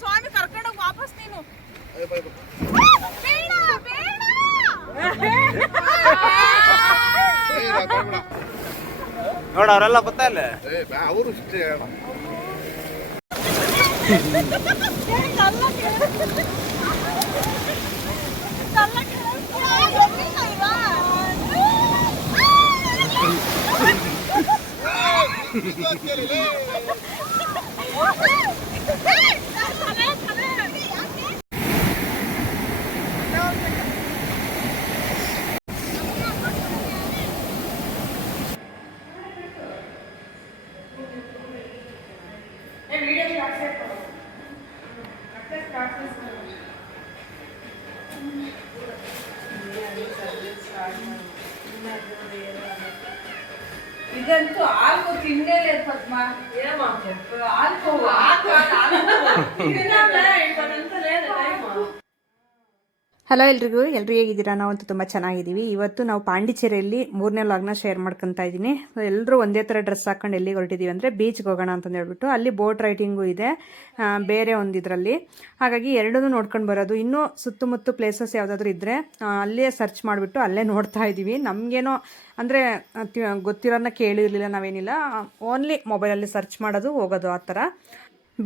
ಸ್ವಾಮಿ ಕರ್ಕೊಂಡೋಗಿ ವಾಪಸ್ ನೀನು ನೋಡ ಅವರೆಲ್ಲ ಗೊತ್ತಲ್ಲ ಅವರು ಇಷ್ಟೇ ಇದಂತೂ ಆಲ್ಕೋ ತಿಂಡೇ లేదు ಪದ್ಮ ಆಲ್ಕೋ ಹಲೋ ಎಲ್ರಿಗೂ ಹೇಗಿದ್ದೀರಾ? ನಾವಂತೂ ತುಂಬ ಚೆನ್ನಾಗಿದ್ದೀವಿ. ಇವತ್ತು ನಾವು ಪಾಂಡಿಚೇರಿಯಲ್ಲಿ 3ನೇ ವ್ಲಾಗ್ನ ಶೇರ್ ಮಾಡ್ಕೊತಾ ಇದ್ದೀನಿ. ಎಲ್ಲರೂ ಒಂದೇ ಥರ ಡ್ರೆಸ್ ಹಾಕೊಂಡು ಎಲ್ಲಿಗೆ ಹೊರಟಿದ್ದೀವಿ ಅಂದರೆ ಬೀಚ್ಗೆ ಹೋಗೋಣ ಅಂತಂದು ಹೇಳ್ಬಿಟ್ಟು, ಅಲ್ಲಿ ಬೋಟ್ ರೈಡಿಂಗು ಇದೆ ಬೇರೆ ಒಂದಿದ್ರಲ್ಲಿ. ಹಾಗಾಗಿ ಎರಡೂ ನೋಡ್ಕೊಂಡು ಬರೋದು. ಇನ್ನೂ ಸುತ್ತಮುತ್ತ ಪ್ಲೇಸಸ್ ಯಾವುದಾದ್ರೂ ಇದ್ದರೆ ಅಲ್ಲೇ ಸರ್ಚ್ ಮಾಡಿಬಿಟ್ಟು ಅಲ್ಲೇ ನೋಡ್ತಾ ಇದ್ದೀವಿ. ನಮಗೇನೋ ಅಂದರೆ ಗೊತ್ತಿರೋನ್ನ ಕೇಳಿರಲಿಲ್ಲ ನಾವೇನಿಲ್ಲ, ಓನ್ಲಿ ಮೊಬೈಲಲ್ಲಿ ಸರ್ಚ್ ಮಾಡೋದು ಹೋಗೋದು ಆ ಥರ.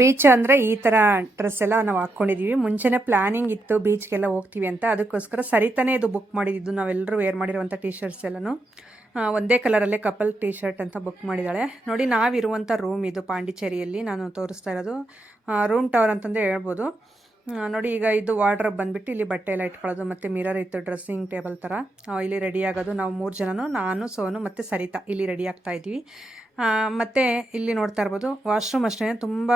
ಬೀಚ್ ಅಂದರೆ ಈ ಥರ ಡ್ರೆಸ್ ಎಲ್ಲ ನಾವು ಹಾಕ್ಕೊಂಡಿದ್ದೀವಿ. ಮುಂಚೆನೇ ಪ್ಲ್ಯಾನಿಂಗ್ ಇತ್ತು ಬೀಚ್ಗೆಲ್ಲ ಹೋಗ್ತೀವಿ ಅಂತ, ಅದಕ್ಕೋಸ್ಕರ ಸರಿತಾನೇ ಇದು ಬುಕ್ ಮಾಡಿದ್ದು. ನಾವೆಲ್ಲರೂ ವೇರ್ ಮಾಡಿರುವಂಥ ಟೀ ಶರ್ಟ್ಸ್ ಎಲ್ಲನೂ ಒಂದೇ ಕಲರಲ್ಲೇ ಕಪಲ್ ಟೀ ಶರ್ಟ್ ಅಂತ ಬುಕ್ ಮಾಡಿದ್ದಾಳೆ. ನೋಡಿ, ನಾವಿರುವಂಥ ರೂಮ್ ಇದು ಪಾಂಡಿಚೇರಿಯಲ್ಲಿ ನಾನು ತೋರಿಸ್ತಾ ಇರೋದು. ರೂಮ್ ಟವರ್ ಅಂತಂದೇ ಹೇಳ್ಬೋದು. ನೋಡಿ, ಈಗ ಇದು ವಾರ್ಡ್ರೋಬ್ ಬಂದುಬಿಟ್ಟು ಇಲ್ಲಿ ಬಟ್ಟೆ ಎಲ್ಲ ಇಟ್ಕೊಳ್ಳೋದು, ಮತ್ತು ಮಿರರ್ ಇತ್ತು, ಡ್ರೆಸ್ಸಿಂಗ್ ಟೇಬಲ್ ಥರ ಇಲ್ಲಿ ರೆಡಿ ಆಗೋದು. ನಾವು 3 ಜನನು, ನಾನು, ಸೋನು ಮತ್ತು ಸರಿತಾ ಇಲ್ಲಿ ರೆಡಿ ಆಗ್ತಾ ಇದ್ವಿ. ಮತ್ತು ಇಲ್ಲಿ ನೋಡ್ತಾ ಇರ್ಬೋದು ವಾಶ್ರೂಮ್ ಅಷ್ಟೇ, ತುಂಬ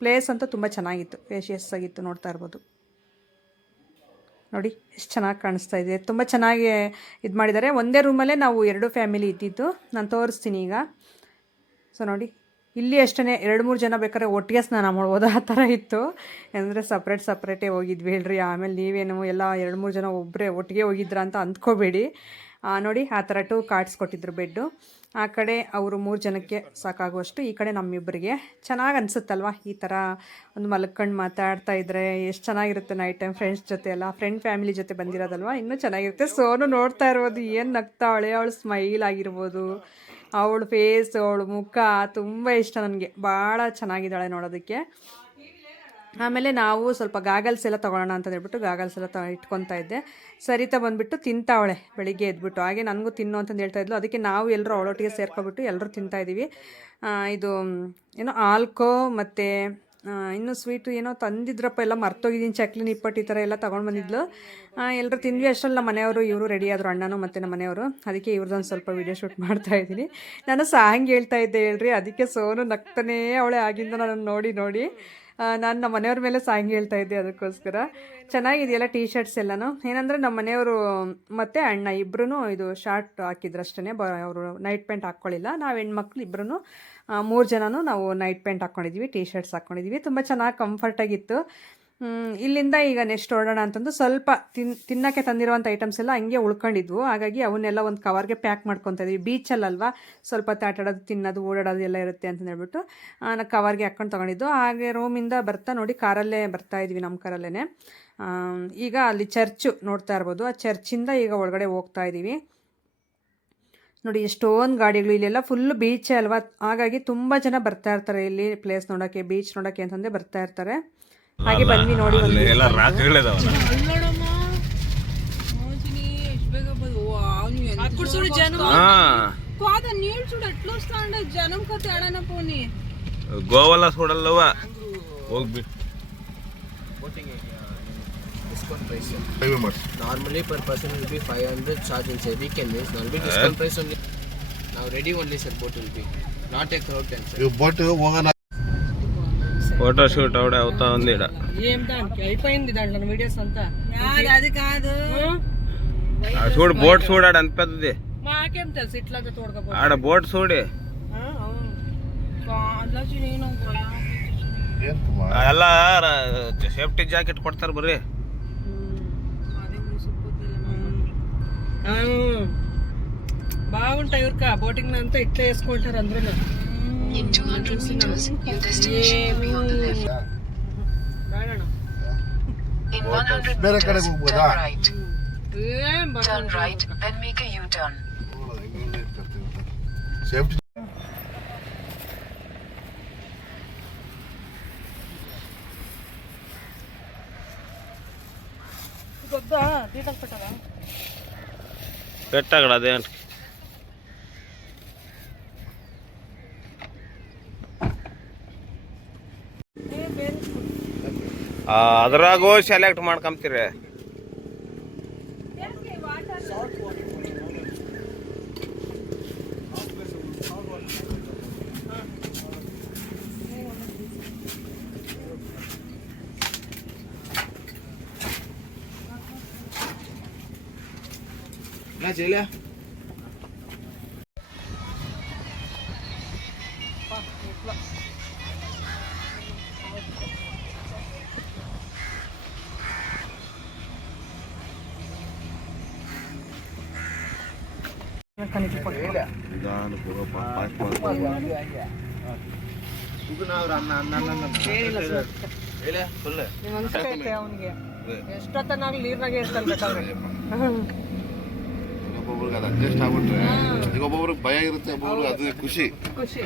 ಪ್ಲೇಸ್ ಅಂತೂ ತುಂಬ ಚೆನ್ನಾಗಿತ್ತು, ಸ್ಪೇಷಿಯಸ್ ಆಗಿತ್ತು. ನೋಡ್ತಾ ಇರ್ಬೋದು ನೋಡಿ ಎಷ್ಟು ಚೆನ್ನಾಗಿ ಕಾಣಿಸ್ತಾ ಇದೆ. ತುಂಬ ಚೆನ್ನಾಗಿ ಇದು ಮಾಡಿದ್ದಾರೆ. ಒಂದೇ ರೂಮಲ್ಲೇ ನಾವು 2 ಫ್ಯಾಮಿಲಿ ಇದ್ದಿದ್ದು. ನಾನು ತೋರಿಸ್ತೀನಿ ಈಗ. ಸೊ ನೋಡಿ, ಇಲ್ಲಿ ಅಷ್ಟೇ 2-3 ಜನ ಬೇಕಾದ್ರೆ ಒಟ್ಟಿಗೆ ಸ್ನಾನ ಮಾಡ್ಬೋದು, ಆ ಥರ ಇತ್ತು. ಅಂದರೆ ಸಪ್ರೇಟೇ ಹೋಗಿದ್ವಿ ಹೇಳ್ರಿ. ಆಮೇಲೆ ನೀವೇನು ಎಲ್ಲ 2-3 ಜನ ಒಬ್ಬರೇ ಒಟ್ಟಿಗೆ ಹೋಗಿದ್ರ ಅಂತ ಅಂದ್ಕೋಬೇಡಿ. ನೋಡಿ, ಆ ಥರ 2 ಕಾರ್ಡ್ಸ್ ಕೊಟ್ಟಿದ್ರು ಬೆಡ್ಡು. ಆ ಕಡೆ ಅವರು 3 ಜನಕ್ಕೆ ಸಾಕಾಗುವಷ್ಟು, ಈ ಕಡೆ ನಮ್ಮಿಬ್ಬರಿಗೆ. ಚೆನ್ನಾಗಿ ಅನಿಸುತ್ತಲ್ವ ಈ ಥರ ಒಂದು ಮಲ್ಕೊಂಡು ಮಾತಾಡ್ತಾ ಇದ್ದರೆ ಎಷ್ಟು ಚೆನ್ನಾಗಿರುತ್ತೆ. ನೈಟ್ ಟೈಮ್ ಫ್ರೆಂಡ್ಸ್ ಜೊತೆ ಎಲ್ಲ, ಫ್ಯಾಮಿಲಿ ಜೊತೆ ಬಂದಿರೋದಲ್ವ, ಇನ್ನೂ ಚೆನ್ನಾಗಿರುತ್ತೆ. ಸೋನು ನೋಡ್ತಾ ಇರ್ಬೋದು ಏನು ನಗ್ತಾವಳೆ, ಅವಳು ಸ್ಮೈಲ್ ಆಗಿರ್ಬೋದು, ಅವಳು ಫೇಸ್, ಅವಳು ಮುಖ ತುಂಬ ಇಷ್ಟ ನನಗೆ, ಭಾಳ ಚೆನ್ನಾಗಿದ್ದಾಳೆ ನೋಡೋದಕ್ಕೆ. ಆಮೇಲೆ ನಾವು ಸ್ವಲ್ಪ ಗಾಗಲ್ಸ್ ಎಲ್ಲ ತೊಗೊಳ್ಳೋಣ ಅಂತ ಹೇಳ್ಬಿಟ್ಟು ಗಾಗಲ್ಸ್ ಎಲ್ಲ ಇಟ್ಕೊತಾ ಇದ್ದೆ. ಸರಿತಾ ಬಂದುಬಿಟ್ಟು ತಿಂತಾವಳೆ ಬೆಳಿಗ್ಗೆ ಎದ್ಬಿಟ್ಟು. ಹಾಗೆ ನನಗೂ ತಿನ್ನು ಅಂತಂದು ಹೇಳ್ತಾ ಇದ್ಲು. ಅದಕ್ಕೆ ನಾವು ಎಲ್ಲರೂ ಅವಳೊಟ್ಟಿಗೆ ಸೇರ್ಕೊಬಿಟ್ಟು ಎಲ್ಲರೂ ತಿಂತಾಯಿದ್ದೀವಿ. ಇದು ಏನೋ ಆಲ್ಕೋ ಮತ್ತು ಇನ್ನೂ ಸ್ವೀಟು ಏನೋ ತಂದಿದ್ರಪ್ಪ, ಎಲ್ಲ ಮರ್ತೋಗಿದ್ದೀನಿ. ಚಕ್ಲಿ, ನಿಪ್ಪಟ್ಟು ಈ ಥರ ಎಲ್ಲ ತೊಗೊಂಡು ಬಂದಿದ್ಲು. ಎಲ್ಲರೂ ತಿಂದ್ವಿ. ಅಷ್ಟರಲ್ಲಿ ನಮ್ಮ ಮನೆಯವರು ಇವರು ರೆಡಿ ಆದರು, ಅಣ್ಣನೂ ಮತ್ತು ನಮ್ಮ ಮನೆಯವರು. ಅದಕ್ಕೆ ಇವ್ರದ್ದೊಂದು ಸ್ವಲ್ಪ ವೀಡಿಯೋ ಶೂಟ್ ಮಾಡ್ತಾಯಿದ್ದೀನಿ. ನಾನು ಸಾಂಗ್ ಹೇಳ್ತಾ ಇದ್ದೆ ಹೇಳ್ರಿ, ಅದಕ್ಕೆ ಸೋನು ನಗ್ತಾನೇ ಅವಳೆ ಆಗಿಂದ ನಾನು ನೋಡಿ ನಾನು ನಮ್ಮ ಮನೆಯವ್ರ ಮೇಲೆ ಸಾಂಗ್ ಹೇಳ್ತಾ ಇದ್ದೆ. ಅದಕ್ಕೋಸ್ಕರ ಚೆನ್ನಾಗಿದೆಯಲ್ಲ ಟೀ ಶರ್ಟ್ಸ್ ಎಲ್ಲನೂ. ಏನಂದರೆ ನಮ್ಮ ಮನೆಯವರು ಮತ್ತು ಅಣ್ಣ ಇಬ್ಬರೂ ಇದು ಶಾರ್ಟ್ ಹಾಕಿದ್ರು ಅಷ್ಟೇ, ಅವರು ನೈಟ್ ಪ್ಯಾಂಟ್ ಹಾಕ್ಕೊಳ್ಳಿಲ್ಲ. ನಾವು ಹೆಣ್ಮಕ್ಳು ಇಬ್ಬರೂ 3 ಜನನೂ ನಾವು ನೈಟ್ ಪ್ಯಾಂಟ್ ಹಾಕ್ಕೊಂಡಿದ್ವಿ, ಟೀ ಶರ್ಟ್ಸ್ ಹಾಕ್ಕೊಂಡಿದ್ವಿ. ತುಂಬ ಚೆನ್ನಾಗಿ ಕಂಫರ್ಟಾಗಿತ್ತು. ಇಲ್ಲಿಂದ ಈಗ ನೆಕ್ಸ್ಟ್ ಹೊರಡೋಣ ಅಂತಂದು ಸ್ವಲ್ಪ ತಿನ್ನೋಕ್ಕೆ ತಂದಿರುವಂಥ ಐಟಮ್ಸ್ ಎಲ್ಲ ಹಂಗೆ ಉಳ್ಕೊಂಡಿದ್ವು. ಹಾಗಾಗಿ ಅವನ್ನೆಲ್ಲ ಒಂದು ಕವರ್ಗೆ ಪ್ಯಾಕ್ ಮಾಡ್ಕೊತಾ ಇದ್ವಿ. ಬೀಚಲ್ಲಲ್ವ, ಸ್ವಲ್ಪ ಆಟಾಡೋದು, ತಿನ್ನೋದು, ಓಡಾಡೋದು ಎಲ್ಲ ಇರುತ್ತೆ ಅಂತ ಹೇಳ್ಬಿಟ್ಟು ನಾನು ಕವರ್ಗೆ ಹಾಕ್ಕೊಂಡು ತೊಗೊಂಡಿದ್ದು. ಹಾಗೆ ರೂಮಿಂದ ಬರ್ತಾ ನೋಡಿ ಕಾರಲ್ಲೇ ಬರ್ತಾ ಇದ್ವಿ, ನಮ್ಮ ಕಾರಲ್ಲೇ. ಈಗ ಅಲ್ಲಿ ಚರ್ಚು ನೋಡ್ತಾ ಇರ್ಬೋದು, ಆ ಚರ್ಚಿಂದ ಈಗ ಒಳಗಡೆ ಹೋಗ್ತಾ ಇದ್ದೀವಿ. ನೋಡಿ ಎಷ್ಟೊಂದು ಗಾಡಿಗಳು, ಇಲ್ಲೆಲ್ಲ ಫುಲ್ ಬೀಚೇ ಅಲ್ವಾ, ಹಾಗಾಗಿ ತುಂಬ ಜನ ಬರ್ತಾ ಇರ್ತಾರೆ ಇಲ್ಲಿ ಪ್ಲೇಸ್ ನೋಡೋಕ್ಕೆ, ಬೀಚ್ ನೋಡೋಕ್ಕೆ ಅಂತಂದೇ ಬರ್ತಾ ಇರ್ತಾರೆ. ಹಾಗೆ ಬಂದ್ವಿ ನೋಡಿ. ಗೋವಲ್ಲ చూడల్లవ ಹೋಗ್ಬಿಟ್ಟು discount price. Normally per person will be 500 charge in say weekend means there will be discount price only. Now ready only sir boat will be not a crowd cancel. You boat ಹೋಗೋಣ photo shoot అవడే అవుతా ఉంది ఇడ. ఏం దానికి అయిపోయింది దాంట్లో videos అంతా. అది కాదు, చూడు బోట్ చూడాడు అంత పెద్దది. మాకేం తెలుసు ఇట్లా తోడకపోతే. ఆడ బోట్ చూడి ಎಲ್ಲ ಸೇಫ್ಟಿ ಜಾಕೆಟ್ ಕೊಡ್ತಾರೆ ಬರ್ರಿ. బాగుంటాయి ఇవ్వక బోటింగ్ అంతా ఇట్లా వేసుకుంటారు అందరూ. In 200 meters, your destination will be on the left. In 100 meters, turn right. Turn right, then make a U-turn. Safety పెట్టగడ అదేంటి ಅದ್ರಾಗೂ ಸೆಲೆಕ್ಟ್ ಮಾಡ್ಕೊಂತೀರಿ. చేయలే ಅವನಿಗೆ ಎಷ್ಟೊತ್ತನಾಗ್ಲಿ ನೀರ್ನಾಗೆ ಇರ್ತಾನೆ ಬೇಕಾದ್ರೆ. ಒಬ್ಬೊಬ್ರಿಗೆ ಅದು ಅಡ್ಜಸ್ಟ್ ಆಗ್ಬಿಟ್ರೆ ಈಗ ಒಬ್ಬೊಬ್ರಿಗೆ ಭಯ ಇರುತ್ತೆ, ಒಬ್ಬೊಬ್ರಿಗೆ ಅದು ಖುಷಿ. ಖುಷಿ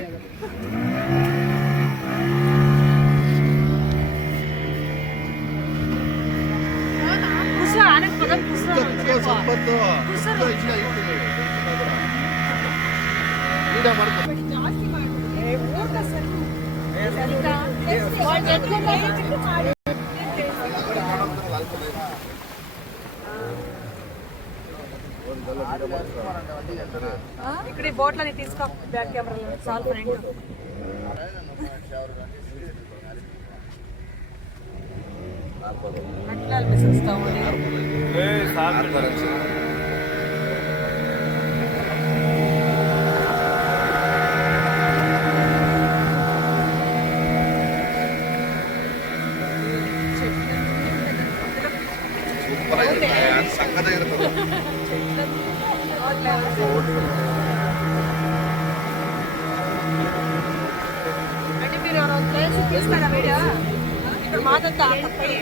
ఇక్కడ బోట్లని తీసుకో బ్యాక్ కెమెరా చాలు ఫ్రెండ్. అట్లా మిస్ వస్తాము. ಸಕ್ಕತ್ತಾಗಿರ್ತದೆ. అంటే మీరు ప్లేస్ తీస్తారా వీడియో? ఇక్కడ మాదంతా తప్పయి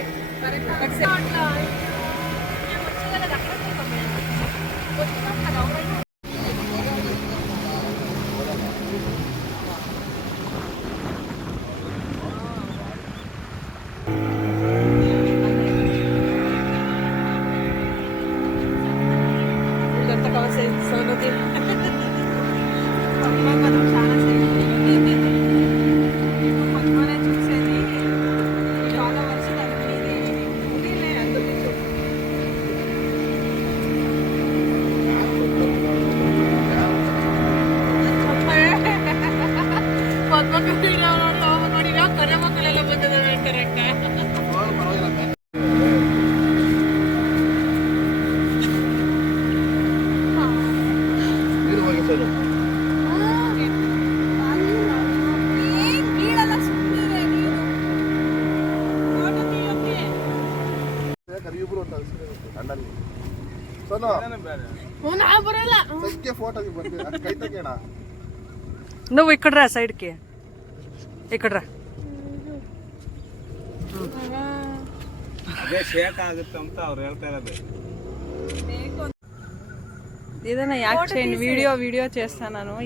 ఇదంతా కవర్ సౌలతి మనం చాలా పద్మనే చూసేది చాలా వర్షం ಪದ್ಮಕ್ಕೆ ನೋಡಿ ನಾವು ಕರೆ ಮಕ್ಕಳೆಲ್ಲ ಬಂದಿದ್ದಾವೆ ಕರೆಕ್ಟ್. నువ్వు ఇక్కడ రా సైడ్కి, ఇక్కడ రా. ಅದೇ ಶೇಕ್ ಆಗುತ್ತೆ ಅಂತ ಅವ್ರು ಹೇಳ್ತಾ ಇರೋದು. ఏదైనా యాక్ట్ చేయండి. వీడియో చేస్తాను.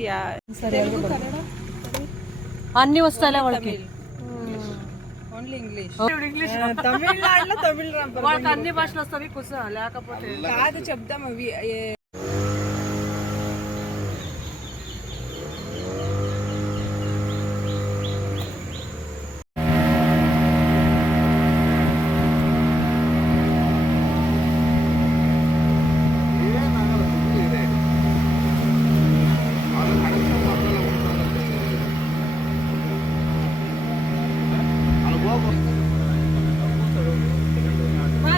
అన్ని వస్తాయిలే వాళ్ళకి. ఓన్లీ ఇంగ్లీష్ తమిళనాడులో వాళ్ళకి అన్ని భాషలు వస్తాయి. కూర్చో లేకపోతే కాదు చెప్దాం అవి.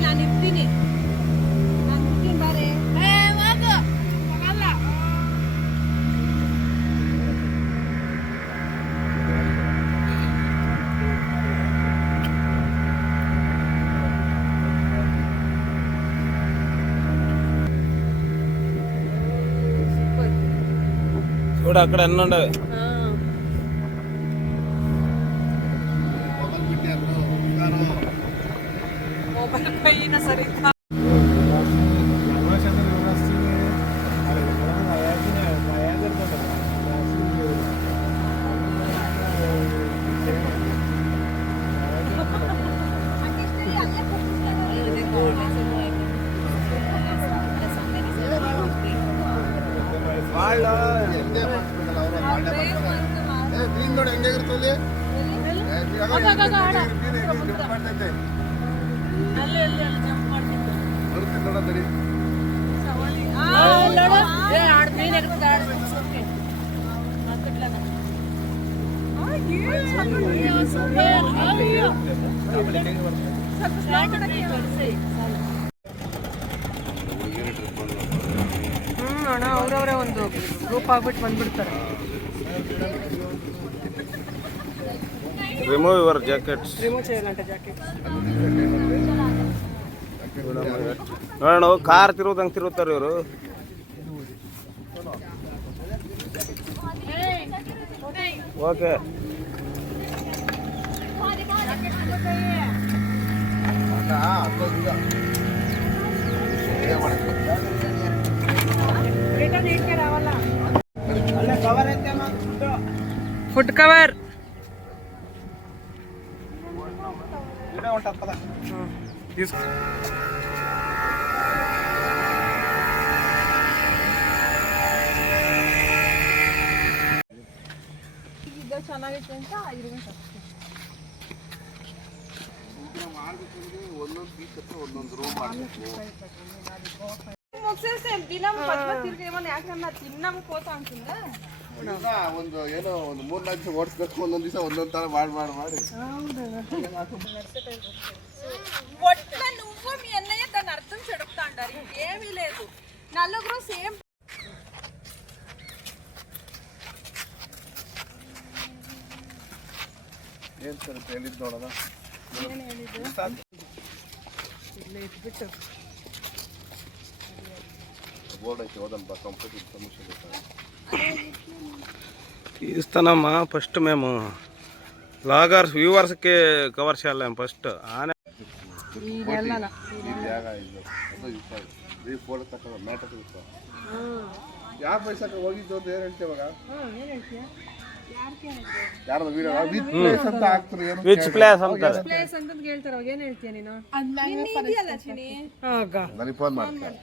ನಾನು ಇರ್ತೀನಿ ಬಾರೆ చూడు అక్కడ ఎన్ని ఉండవు. మొబైల్ పోయినా సరే ನೀನ್ ನೋಡಿ ಹೆಂಗಿರ್ತದೆ ಬರುತ್ತೆ ನೋಡೋದರಿ ಅಣ್ಣ ಅವ್ರವರೇ ಒಂದು ಗ್ರೂಪ್ ಆಗ್ಬಿಟ್ಟು ಬಂದ್ಬಿಡ್ತಾರೆ. Remove your jackets. రిమూవ్ చేయాలంట జాకెట్. ನೋಡೋಣ ಕಾರ್ ತಿರುವುದಂಗೆ ತಿರುಗುತ್ತಾರೆ ಇವರು. ಓಕೆ ఫుడ్ కవర్ ಚೆನ್ನಾಗಿತ್ತು ಅಂತ ದಿನ ತಿರ್ಗಿ ಏಮನ್ನ ಯಾಕನ್ನ ತಿನ್ನಮ್ ಕೋತ ಅಂತಿಂದ ಒಂದು ಏನೋ ಒಂದು 3-4 ದಿವಸ ಓಡಿಸ್ಬೇಕು, ಒಂದೊಂದು ದಿವಸ ಒಂದೊಂದು ತರ ಮಾಡಿ ఒట్ల నువ్వు మీ అన్నయ్య దాన్ని అర్థం చెడుపుతా అంటారు, ఇంకేమీ లేదు. నలుగురు సేమ్ ಏನ್ ಸರ್ ಹೇಳಿದ್ ನೋಡೋಣ. ಬೋರ್ಡ್ ಐತೆ ఓదమ్మా కంప్లీట్ ఇన్ఫర్మేషన్ తీస్తానమ్మా. ఫస్ట్ మేము లాగర్స్ వ్యూవర్స్కి కవర్ చేయలేము ఫస్ట్. ఆనే ಜಾಗ ಇದು ಅದು ಫೋಟೋ ತಕ್ಕ ಮ್ಯಾಟರ್ ಇತ್ತು. ಯಾವ ಪೈಸಕ್ಕೆ ಹೋಗಿದ್ದು ಅಂತ ಏನು ಹೇಳ್ತೀವಿ ಇವಾಗ? ಯಾರ್ದು ವಿಡಿಯೋ ವಿತ್ ಪ್ಲೇಸ್ ಅಂತ ಹಾಕ್ತಾರೆ. ಏನು ವಿಚ್ ಪ್ಲೇಸ್ ಅಂತಾರೆ. ಪ್ಲೇಸ್ ಅಂತ ಹೇಳ್ತಾರೆ. ಅವಾಗ ಏನು ಹೇಳ್ತೀಯ ನೀನು? ನನಗೆ ಫೋನ್ ಮಾಡ್ತಾರೆ.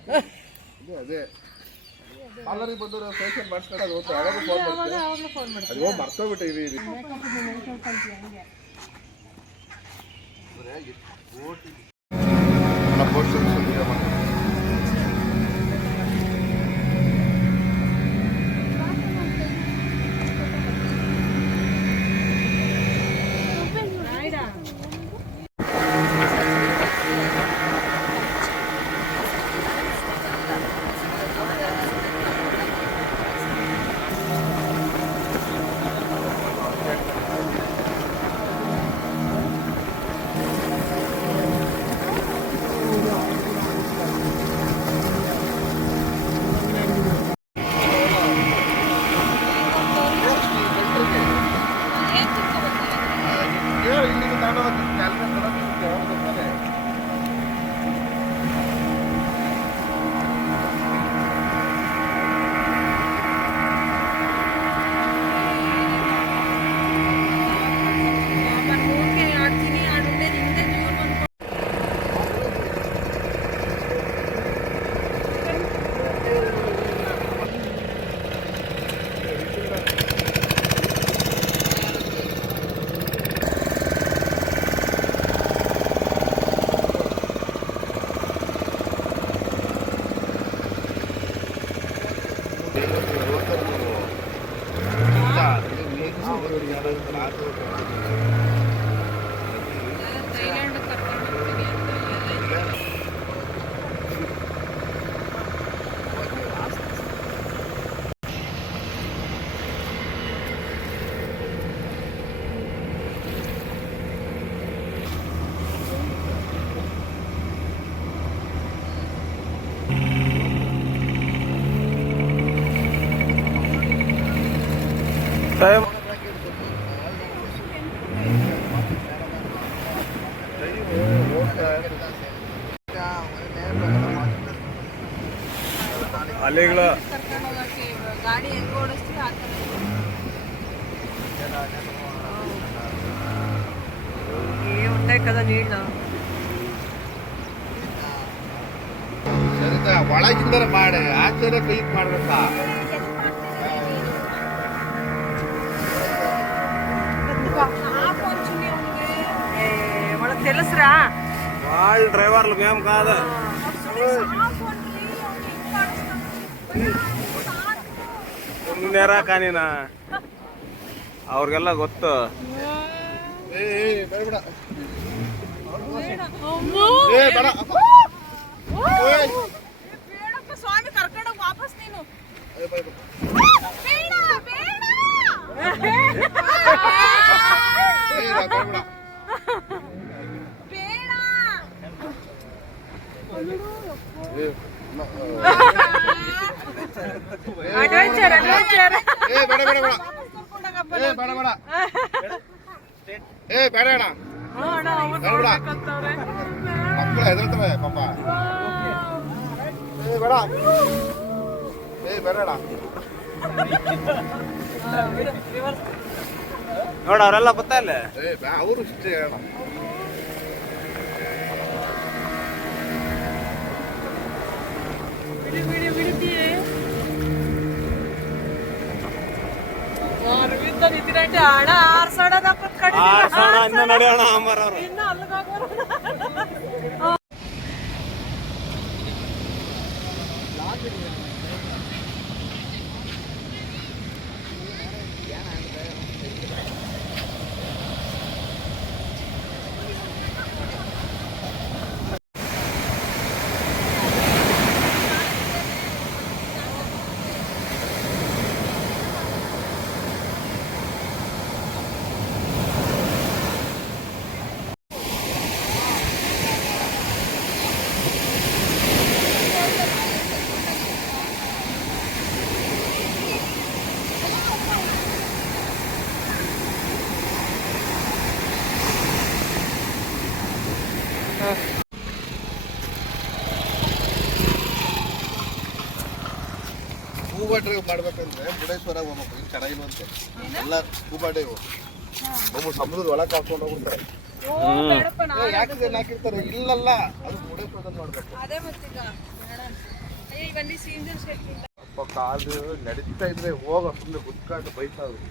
ಅದೇ ಪಾರ್ಲರಿಗೆ ಬಂದು ಫೇಶಿಯಲ್ ಮಾಡಿಸ್ಕೊಂಡು ಅದು ಹೋಗ್ತಾ ಅವಾಗ ಫೋನ್ ಮಾಡ್ತಾರೆ. ಅದು ಹೋಗಿ ಮರ್ತೋಗ್ಬಿಟ್ಟೆ ಇದು ಅಲೆಗಳು ಕರ್ಕೊಂಡು ಹೋಗಕ್ಕೆ ಗಾಡಿ ಹೆಂಗ್ ಓಡಿಸ್ತೀವಿ ಆ ಥರ ఉంటాయి కదా నీళ్ళు ಸರಿತಾ ಒಳಗಿಂದರ ಮಾಡಿ ಆಚೆನೆ ಕೈ ಮಾಡ್ಬೇಕಾ వాళ్ళకి తెలుసురా వాళ్ళ డ్రైవర్లు మేము కాదు ಸುಮ್ಮನೆರಾ ಕಾನಿನ ಅವ್ರಿಗೆಲ್ಲ ಗೊತ್ತು ಬೇಡ ಬೇಡಪ್ಪ ಸ್ವಾಮಿ ಕರ್ಕೊಂಡೋಗಿ ವಾಪಸ್ ನೀನು ಬೇಡ ಅಡ್ವೆಂಚರ್ ಅಡ್ವೆಂಚರ್ ಬೇಡ ಮಕ್ಕಳು ಹೆದರ್ತವೆ ಪಾಪ ಬೇಡ ಬೇಡ ನೋಡ ಅವರೆಲ್ಲ ಗೊತ್ತಲ್ಲ ಅವರು ಇಷ್ಟೇ ಹೇಳ ನಿಂತಿರಂటే ఆడ ఆర్సడ ಇನ್ನ ನಡೆಯೋಣ ಅಮ್ಮರವ್ರು ಇನ್ನ ಅಲ್ಲಿಗೋಗೋರು ಸ್ಕೂಬಾ ಡ್ರೈವ್ ಮಾಡ್ಬೇಕಂದ್ರೆ ಮುರುಡೇಶ್ವರ ಹೋಗ್ಬೇಕು ಇಲ್ಲಿ ಚೆನ್ನಾಗಿಲ್ವಂತೆ ಎಲ್ಲ ಸ್ಕೂಬಾ ಡ್ರೈವ್ ಒಬ್ಬ ಸಮುದ್ರದ ಒಳಗೆ ಹಾಕೊಂಡು ಹೋಗ್ಬಿಡ್ತಾರೆ ಹಾಕಿರ್ತಾರೆ ಇಲ್ಲಲ್ಲ ಅದು ಮುರುಡೇಶ್ವರದಲ್ಲಿ ಮಾಡ್ಬೇಕು ಅದೇ ಮತ್ತೀಗ ಇವಲ್ಲಿ ಸೀನಿಯರ್ ಸ್ಟೇಟ್ ಅಪ್ಪ ಕಾಲು ನಡೀತಾ ಇದ್ರೆ ಹೋಗ ಸುಮ್ಮನೆ ಕುತ್ಕೊಂಡು ಬೈತಾ ಇದ್ರು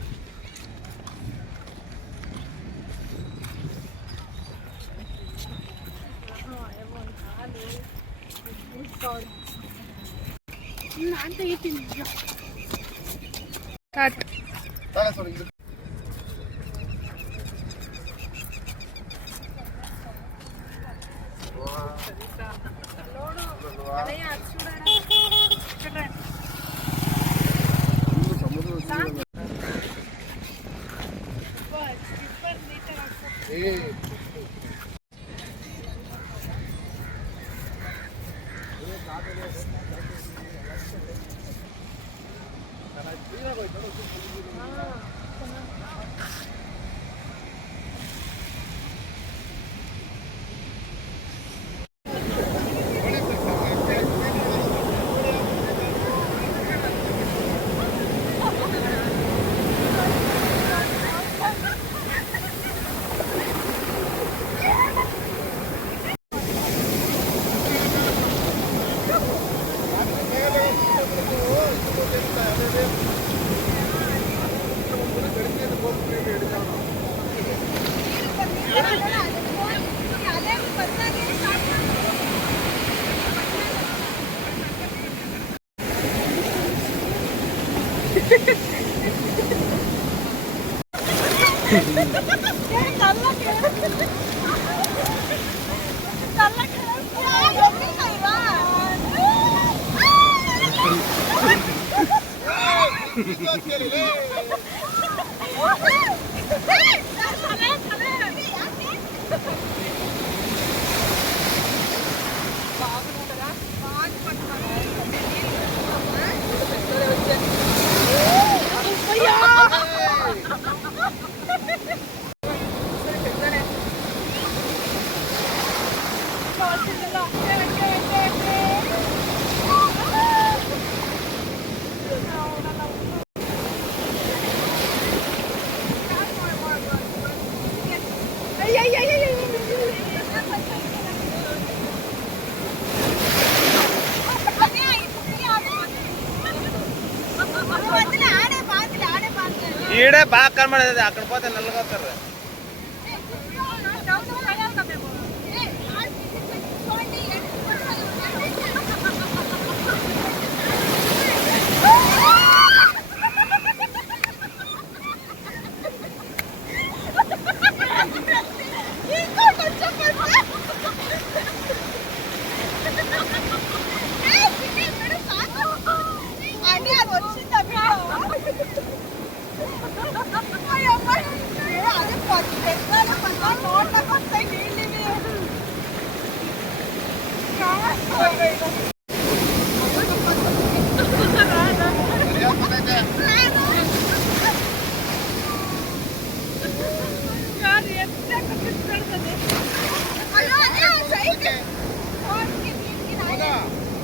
ಈಡೆ ಬಾ ಕಾಲ್ ಮಾಡಿದೆ ಆ ಕಡೆ ಹೋದ ನಲ್ಗೋತಾರ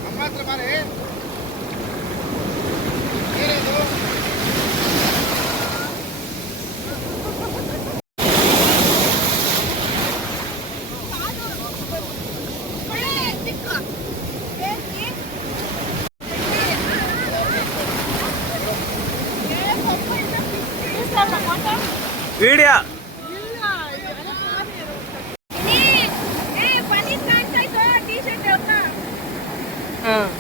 ಅಮ್ಮ ಹತ್ರ ಬಾರಿ ವಿಡಿಯೋ ಹಾಂ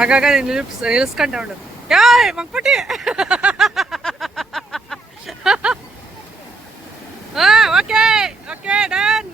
ಆಗಾಗ ನಿಲ್ಸ್ಕೊಂಡ ಯಾಯ್ ಮಂಕ್ಪಟ್ಟಿ ಓಕೆ ಓಕೆ ಡನ್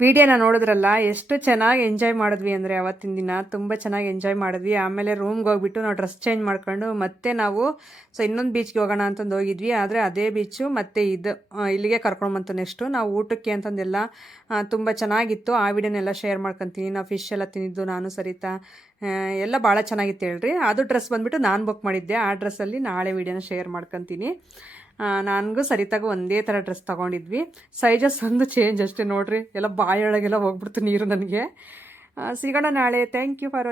ವಿಡಿಯೋನ ನೋಡಿದ್ರಲ್ಲ ಎಷ್ಟು ಚೆನ್ನಾಗಿ ಎಂಜಾಯ್ ಮಾಡಿದ್ವಿ ಅಂದರೆ ಅವತ್ತಿನ ದಿನ ತುಂಬ ಚೆನ್ನಾಗಿ ಎಂಜಾಯ್ ಮಾಡಿದ್ವಿ. ಆಮೇಲೆ ರೂಮ್ಗೆ ಹೋಗ್ಬಿಟ್ಟು ನಾವು ಡ್ರೆಸ್ ಚೇಂಜ್ ಮಾಡ್ಕೊಂಡು ಮತ್ತೆ ನಾವು ಇನ್ನೊಂದು ಬೀಚ್ಗೆ ಹೋಗೋಣ ಅಂತಂದು ಹೋಗಿದ್ವಿ. ಆದರೆ ಅದೇ ಬೀಚು ಮತ್ತು ಇಲ್ಲಿಗೆ ಕರ್ಕೊಂಡ್ಬಂತು. ನೆಕ್ಸ್ಟು ನಾವು ಊಟಕ್ಕೆ ಅಂತಂದೆಲ್ಲ ತುಂಬ ಚೆನ್ನಾಗಿತ್ತು. ಆ ವಿಡಿಯೋನೆಲ್ಲ ಶೇರ್ ಮಾಡ್ಕೊತೀನಿ. ನಾವು ಫಿಶ್ ಎಲ್ಲ ತಿಂದಿದ್ದು ನಾನು ಸರಿತಾ ಎಲ್ಲ ಭಾಳ ಚೆನ್ನಾಗಿತ್ತು ಹೇಳ್ರಿ. ಅದು ಡ್ರೆಸ್ ಬಂದುಬಿಟ್ಟು ನಾನು ಬುಕ್ ಮಾಡಿದ್ದೆ. ಆ ಡ್ರೆಸ್ಸಲ್ಲಿ ನಾಳೆ ವಿಡಿಯೋನ ಶೇರ್ ಮಾಡ್ಕೊತೀನಿ. ನನಗೂ ಸರಿತಾಗೂ ಒಂದೇ ಥರ ಡ್ರೆಸ್ ತೊಗೊಂಡಿದ್ವಿ. ಸೈಜಸ್ ಒಂದು ಚೇಂಜ್ ಅಷ್ಟೇ ನೋಡಿರಿ. ಎಲ್ಲ ಬಾಯೊಳಗೆಲ್ಲ ಹೋಗ್ಬಿಡ್ತು ನೀರು ನನಗೆ. ಸಿಗೋಣ ನಾಳೆ. Thank you for